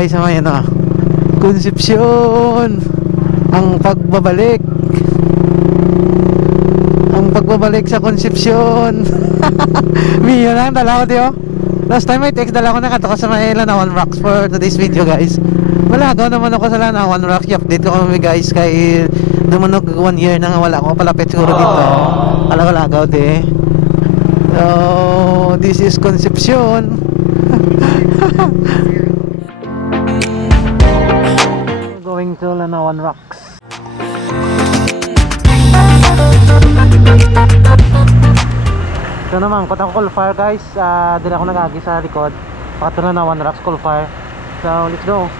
guys sa may ano, Concepcion. Ang pagbabalik sa Concepcion. Mio lang dala ko tiyo. Last time I text dala ko na kato ko sa may Lanawan Rocks for today's video guys. Malagaw naman ako sa Lanawan Rocks. I-update ko kami guys kay dumunog 1 year na nga wala ko palapit siguro dito. Kalagaw di. So this is Concepcion. Going to Lanawan Rocks. Ito naman, punta ko coal fire guys. Dila ako nagagi sa likod. Pakato na Lanawan Rocks coal fire. So let's go.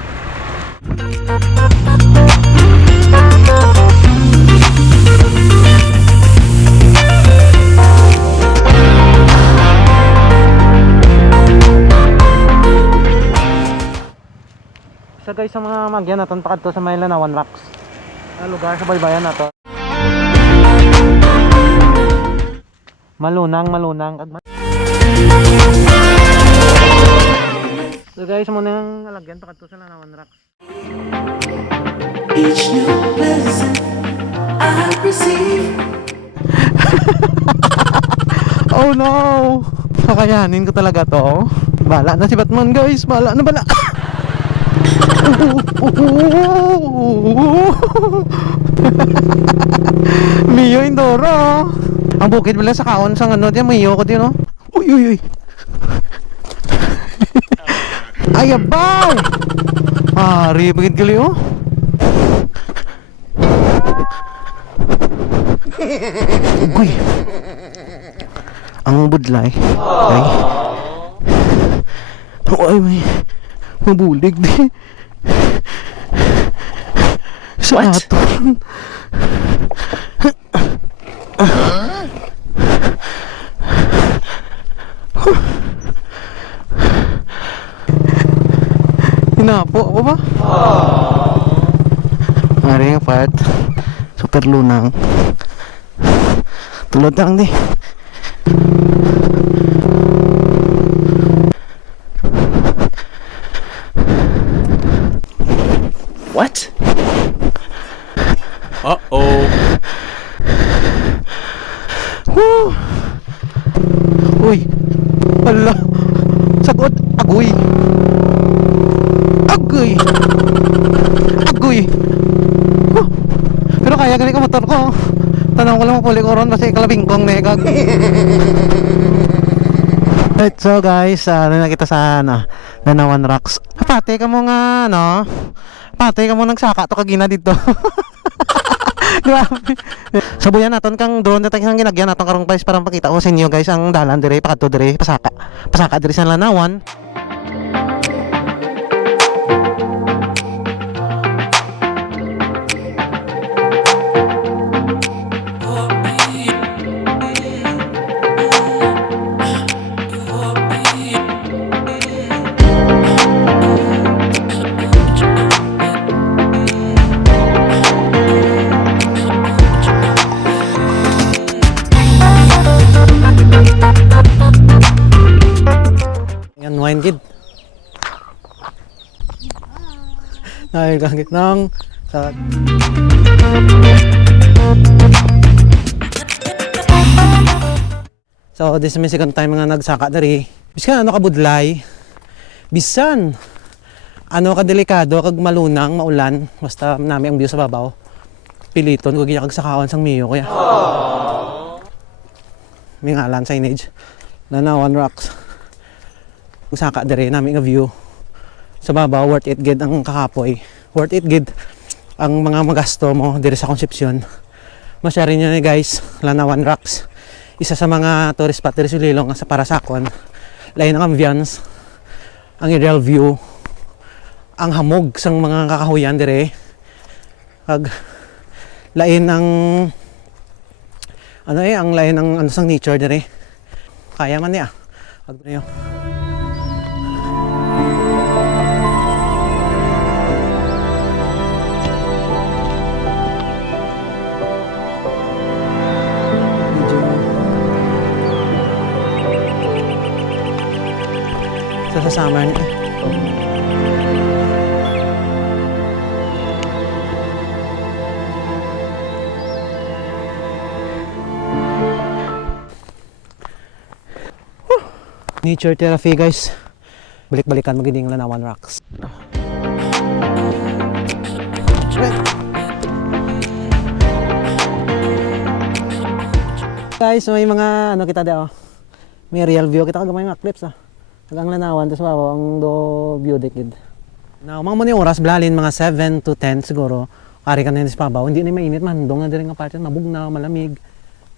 So guys, sa mga magyan natin pakadto sa may Lanawan Rocks, lugar sa baybayan nato. Malunang. So guys, muna yung alagyan pakadto sa Lanawan Rocks. Each new blessing I receive. Oh no! Kakayanin ko talaga to. Bala na si Batman guys, bala. Mio Indoro. Ang bukid pala sa kaon sa ano diyan, Mio ko din no. Uy. Ay abaw. Bukid gali oh. Uy. Ang budlay. Ay. Ay may mabulig di. Sa aton. Hinapo ako ba? Mari nga part. Super lunang. Tulad lang di. What? Uh-oh. Woo! Uy. Hala. Sagot. Agoy. Huh. Pero kaya ganit ka motor ko. Tanong ko lang mapuli ko ron kasi kalabingkong negag. Right, so guys, nakita sa Lanawan Rocks. Pati ka mo nga nagsaka to kagina dito. Grabe. Sabuyan naton kang drone na tayong ginagyan naton karong guys para makita ko sa inyo guys ang dalan dire pakadto dire pasaka dire sa Lanawan. Wine gid. Ay gagit nang sa So this is my second time nga nagsaka diri. Bisan ano ka budlay. Bisan ano ka delikado kag malunang maulan basta nami ang view sa babaw. Piliton ko giya kag sakaon sang Mio kuya. May ngalan signage. Lanawan Rocks. Saka dire namin nga view sa baba, worth it gid ang kakapoy, worth it gid ang mga magasto mo dire sa Concepcion. Masyari nyo ni guys, Lanawan Rocks, isa sa mga tourist spot dire sa Lilong sa Parasakon. Lain ang ambience, ang aerial view, ang hamog sang mga kakahuyan dire, kag lain ang ang lain ang sang nature dire. Kaya man niya pag niyo. Sa summer niya. Nature therapy guys. Balik-balikan magiging Lanawan Rocks. Right. Guys, may mga ano kita dito. May real view kita kagamay mga clips ah. Hanggang Lanawan tapos babaw ang do view dekid. Now, mga muna yung oras blalin mga 7 to 10 siguro. Kari ka na yun sa pabaw. Hindi na mainit man. Doon na din nga parte mabugnaw, malamig.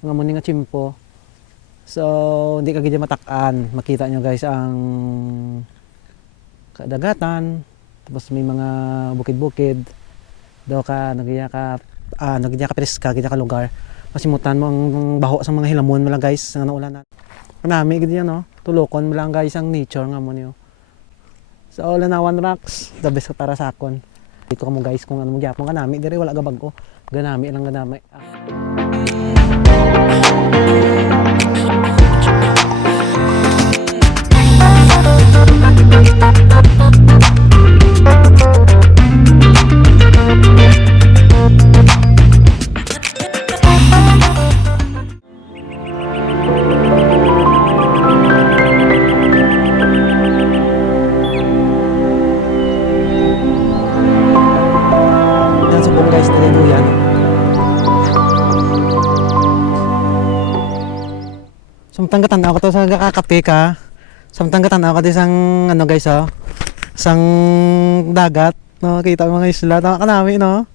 Mga muna nga chimpo. So, hindi ka gidya matakan. Makita nyo guys ang kadagatan. Tapos may mga bukid-bukid. Do ka nagya ka preska gidya ka lugar. Masimutan mo ang baho sa mga hilamon mala guys nga naulan na. Kanami gid yan no. Tulokon mo lang guys ang nature nga mo niyo. So Lanawan Rocks, the best para sa akon. Dito ka mo guys kung ano mo gyapon kanami dire wala ga bago. Ganami lang ganami. Guys, naliduyan. Samtang katanaw ko to sa kakakape ka. Samtang katanaw ko to isang ano guys oh. Isang dagat, no? Kita mo mga isla, tama ka namin, no?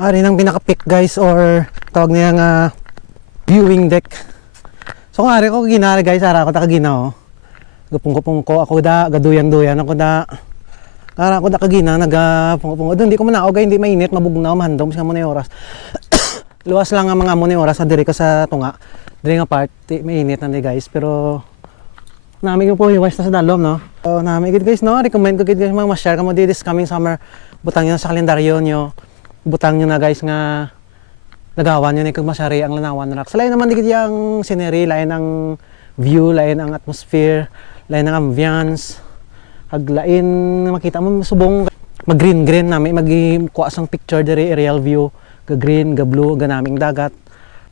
Ari nang pinaka-peak guys or tawag niya nga viewing deck. So kung ari ko ginari guys, ara ko ta kagina oh. Gupong-gupong ko ako da gaduyan-duyan ako da. Ara ko da kagina nagapong-gupong. Doon di ko man ako hindi mainit, mabugnaw, mahandom sa mo na oras. Luwas lang ang mga mo na oras sa diri ka sa tunga. Diri nga part mainit na ni guys pero namin yung po hiwas na sa dalom no. So namin gid guys no, recommend ko gid guys mag-share ka mo di this coming summer. Butang niyo sa kalendaryo niyo. Butang nyo na guys nga nagawan nyo na kung masyari ang Lanawan Rocks. Lain naman digit yung scenery, lain ang view, lain ang atmosphere, lain ang ambience. Aglain makita mo subong mag green namin magkuha sang picture diri aerial view, ga green, ga blue, ga naming dagat.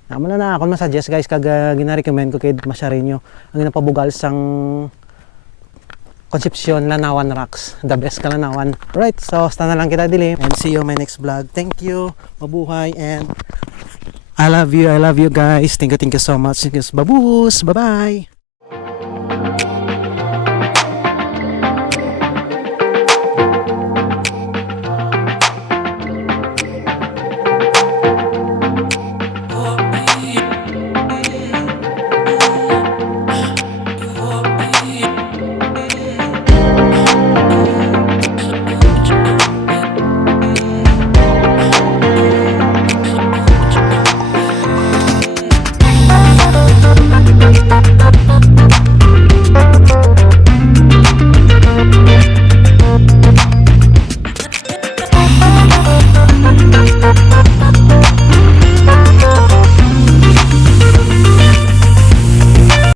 Naman na ako ma-suggest guys kag gina-recommend ko kay masyari nyo ang napabugal sang Concepcion Lanawan Rocks, the best ka Lanawan. Right, so sta na lang kita dili and see you on my next vlog. Thank you, mabuhay and I love you guys. Thank you so much. Babuhus, bye bye.